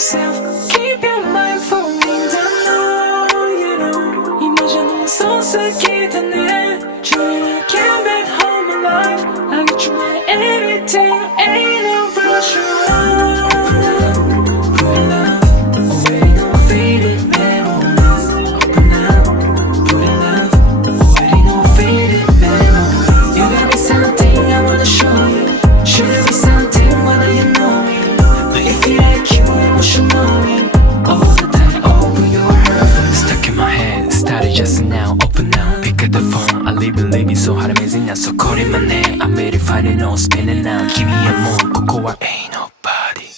yourself. Keep your mind for me. I know you know. 이마저는 속삭이다네. Trying to get back home alive. I get you my everything. Ain't no rush around. Open up, already know faded memories. Open up, put it love, already know faded memories. You got me something I wanna show you. Should it be something whether you know me? But if you like you emotionally, all the time open your heart. Stuck in my head, started just now. Open now, pick up the phone. I leave it so hard amazing now. So call it my name. I'm ready fighting no spinning now. Give me a moon, cocoa ain't nobody.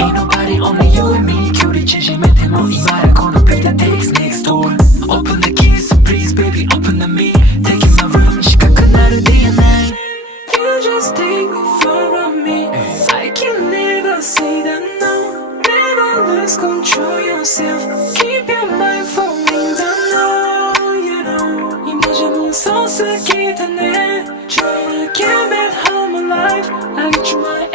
Ain't nobody, only you and me.距離縮めても今だこのbeat that takes next door. Open the keys, so please baby, open to me. Taking my room, 四角なるday and night. You just take me from me. I can never say that no. Never lose control yourself. Keep your mind for me. I know you know. 이마저는 속삭이다네. Trying to get back home alive. I get you my